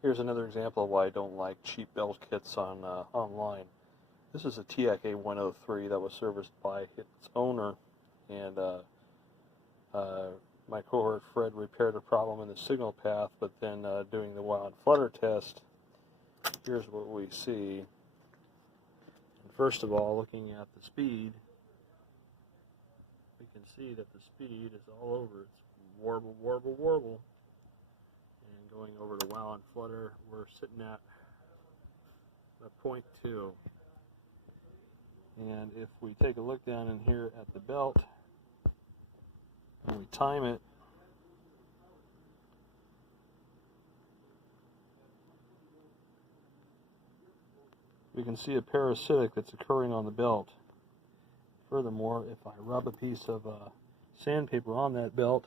Here's another example of why I don't like cheap belt kits on online. This is a Teac A-103 that was serviced by its owner, and my cohort Fred repaired a problem in the signal path, but then doing the while and flutter test, here's what we see. And first of all, looking at the speed, we can see that the speed is all over. It's warble, warble, warble. And going over to wow and flutter, we're sitting at a 0.2. And if we take a look down in here at the belt, and we time it, we can see a parasitic that's occurring on the belt. Furthermore, if I rub a piece of sandpaper on that belt,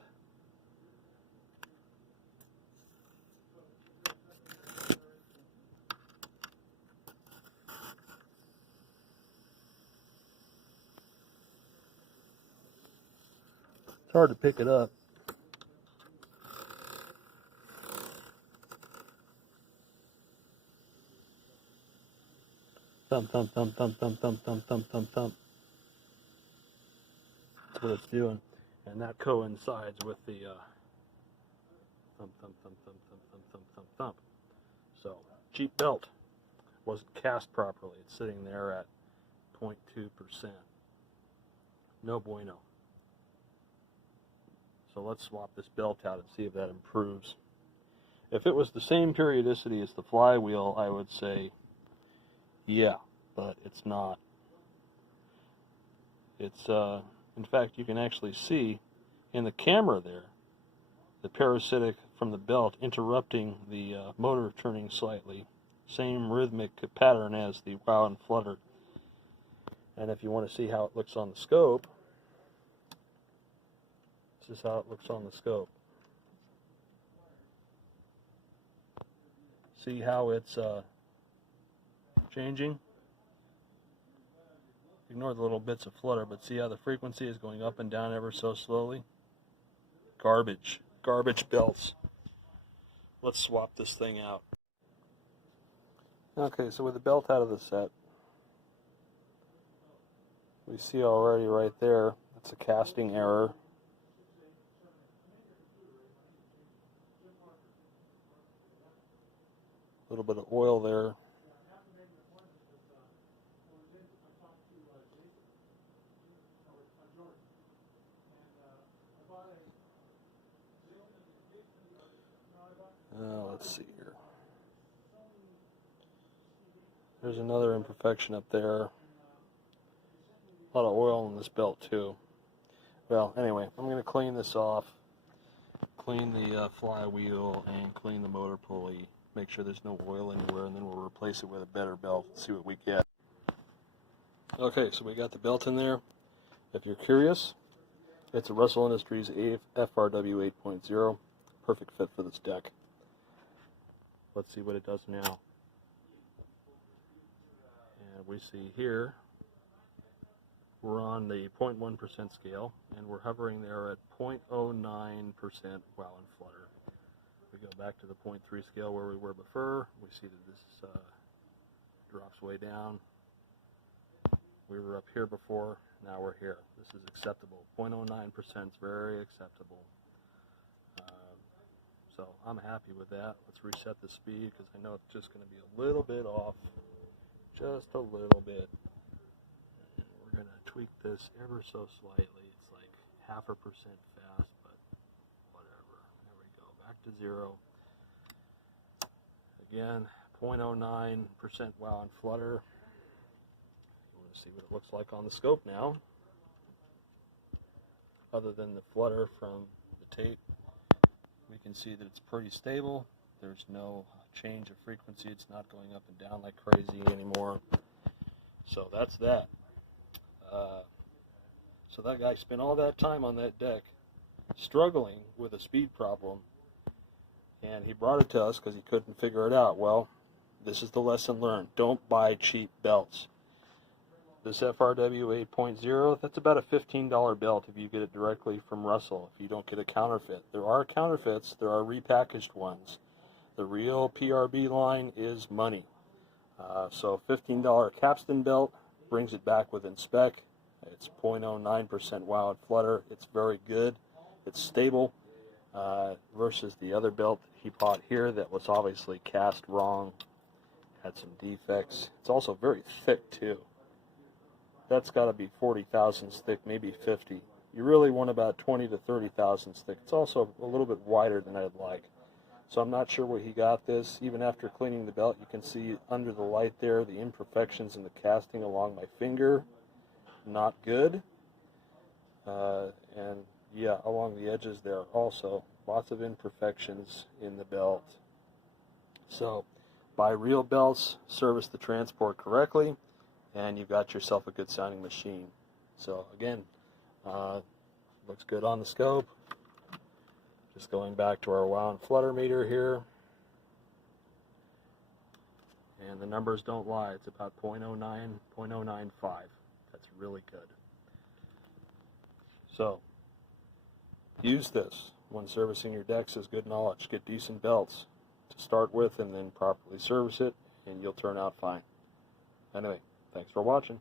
it's hard to pick it up. Thump, thump, thump, thump, thump, thump, thump, thump, thump, thump. That's what it's doing. And that coincides with the thump, thump, thump, thump, thump, thump, thump, thump, thump. So, cheap belt. Wasn't cast properly. It's sitting there at 0.2%. No bueno. So let's swap this belt out and see if that improves. If it was the same periodicity as the Flywheel, I would say, yeah, but it's not. It's, in fact, you can actually see in the camera there, the parasitic from the belt interrupting the motor turning slightly. Same rhythmic pattern as the wow and flutter. And if you want to see how it looks on the scope, this is how it looks on the scope. See how it's changing? Ignore the little bits of flutter, but see how the frequency is going up and down ever so slowly? Garbage. Garbage belts. Let's swap this thing out. Okay, so with the belt out of the set, we see already right there, it's a casting error. A little bit of oil there. Let's see here. There's another imperfection up there. A lot of oil in this belt too. Well, anyway, I'm going to clean this off, clean the flywheel, and clean the motor pulley. Make sure there's no oil anywhere, and then we'll replace it with a better belt and see what we get. Okay, so we got the belt in there. If you're curious, it's a Russell Industries FRW 8.0. Perfect fit for this deck. Let's see what it does now. And we see here, we're on the 0.1% scale, and we're hovering there at 0.09% wow and flutter. We go back to the 0.3 scale where we were before. We see that this drops way down. We were up here before, now we're here. This is acceptable. 0.09% is very acceptable. So I'm happy with that. Let's reset the speed because I know it's just going to be a little bit off. Just a little bit. And we're going to tweak this ever so slightly. It's like 0.5% fast, but whatever. There we go. Back to 0. Again, 0.09% wow and flutter. You want to see what it looks like on the scope now. Other than the flutter from the tape, we can see that it's pretty stable. There's no change of frequency. It's not going up and down like crazy anymore. So that's that. So that guy spent all that time on that deck struggling with a speed problem, and he brought it to us because he couldn't figure it out. Well, this is the lesson learned. Don't buy cheap belts. This FRW 8.0, that's about a $15 belt if you get it directly from Russell, if you don't get a counterfeit. There are counterfeits, there are repackaged ones. The real PRB line is money. So $15 capstan belt brings it back within spec. It's 0.09% wow and flutter. It's very good. It's stable versus the other belt that he bought here that was obviously cast wrong, had some defects. It's also very thick too. That's got to be 40 thousandths thick, maybe 50. You really want about 20 to 30 thousandths thick. It's also a little bit wider than I'd like. So I'm not sure where he got this. Even after cleaning the belt, you can see under the light there the imperfections in the casting along my finger. Not good. And yeah, along the edges there also. Lots of imperfections in the belt. So buy real belts, service the transport correctly, and you've got yourself a good sounding machine. So again, looks good on the scope. Just going back to our wow and flutter meter here. And the numbers don't lie. It's about 0.09, 0.095. That's really good. So, use this when servicing your decks as good knowledge. Get decent belts to start with and then properly service it, and you'll turn out fine. Anyway, thanks for watching.